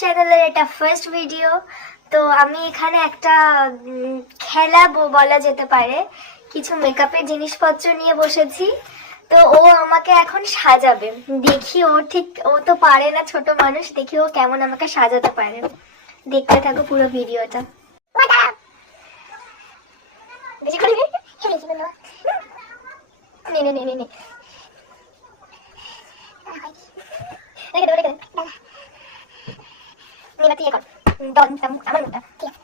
চ্যানেলের এটা first video. তো আমি এখানে একটা খেলা বলা যেতে পারে, কিছু মেকআপের জিনিসপত্র নিয়ে বসেছি। তো ও আমাকে এখন সাজাবে, দেখি ও তো পারে না, ছোট মানুষ, দেখি ও কেমন আমাকে সাজাতে পারে। দেখতে থাকো পুরো ভিডিওটা। আমার মুখটা ঠিক আছে।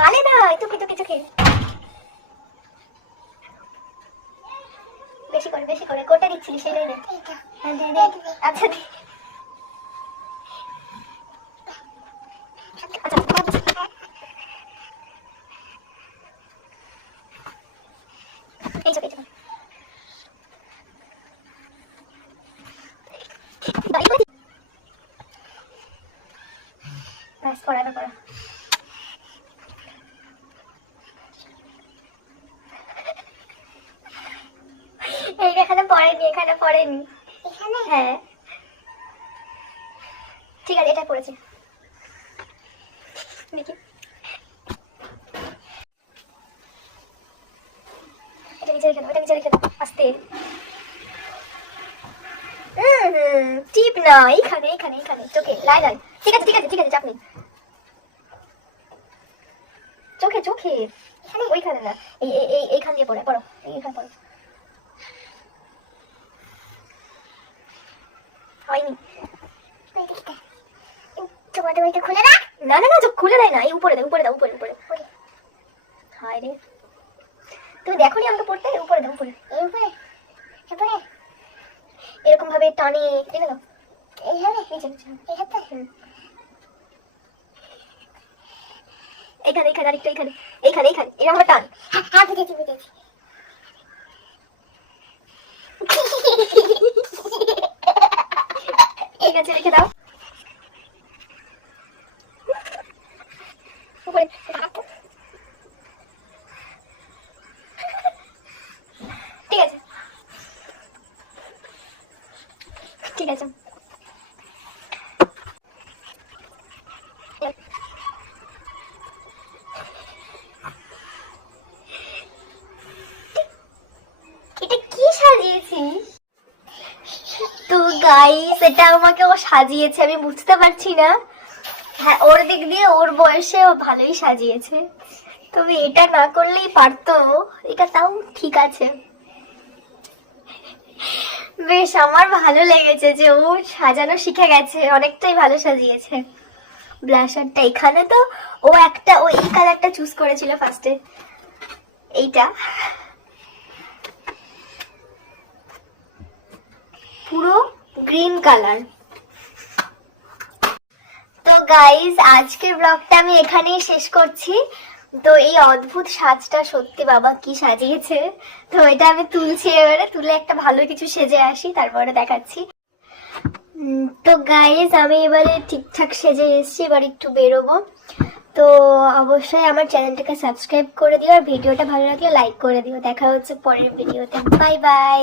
গালে দাও, চোখে চোখে চোখে বেশি করে বেশি করে। কোটা দিচ্ছিলি সেটাই দে। আচ্ছা এই চোখে চোখে ব্যাস, করা না করা। এখানে পড়েনি, এখানে পড়েনি, এখানে। হ্যাঁ ঠিক আছে, এটা পড়েছে। দেখি এটা নিচে রেখে দাও, এটা নিচে রেখে দাও আস্তে। টিপ না, এইখানে এইখানে এইখানে চোখে লাই লাই। ঠিক আছে ঠিক আছে ঠিক আছে, চাপ নেই। চোখে চোখে ওইখানে না, এইখান দিয়ে পড়ে, পড়ো এইখানে পড়ো। হয়নি, খুলে না। না না না, চোখ খুলে দেয় না, এই উপরে দাও, উপরে দাও, উপরে উপরে। হায় রে, তুমি দেখো নি আমাকে পড়তে? উপরে দাও, উপরে উপরে উপরে, এরকম ভাবে টানে টেনে দাও। এইভাবে নিচে নিচে, এই হাতটা। এইখানে এইখানে আরেকটা, এইখানে এইখানে এইখানে, এরকম ভাবে টান। হ্যাঁ বুঝেছি বুঝেছি। ঠিক আছে, রেখে দাও। উপরে ঠিক আছে ঠিক আছে। এটা কি সাজিয়েছিস? তো গাইস, এটা আমাকে ও সাজিয়েছে, আমি বুঝতে পারছি না। হ্যাঁ, ওর দিক দিয়ে ওর বয়সে ও ভালোই সাজিয়েছে, তবে এটা না করলেই পারতো। এটা তাও ঠিক আছে, বেশ আমার ভালো লেগেছে যে ও সাজানো শিখে গেছে, অনেকটাই ভালো সাজিয়েছে। ব্লাশারটা এখানে তো ও একটা ওই কালারটা চুজ করেছিল ফার্স্টে, এইটা পুরো গ্রিন কালার। তো গাইজ, আজকের ব্লগটা আমি এখানেই শেষ করছি। তো এই অদ্ভুত সাজটা সত্যি বাবা কি সাজিয়েছে। তো এটা আমি তুলছি, এবারে তুলে একটা ভালো কিছু সেজে আসি, তারপরে দেখাচ্ছি। তো গাইজ, আমি এবারে ঠিকঠাক সেজে এসেছি, এবার একটু বেরোবো। তো অবশ্যই আমার চ্যানেলটাকে সাবস্ক্রাইব করে দিও, আর ভিডিওটা ভালো লাগলে লাইক করে দিও। দেখা হচ্ছে পরের ভিডিওতে। Bye bye.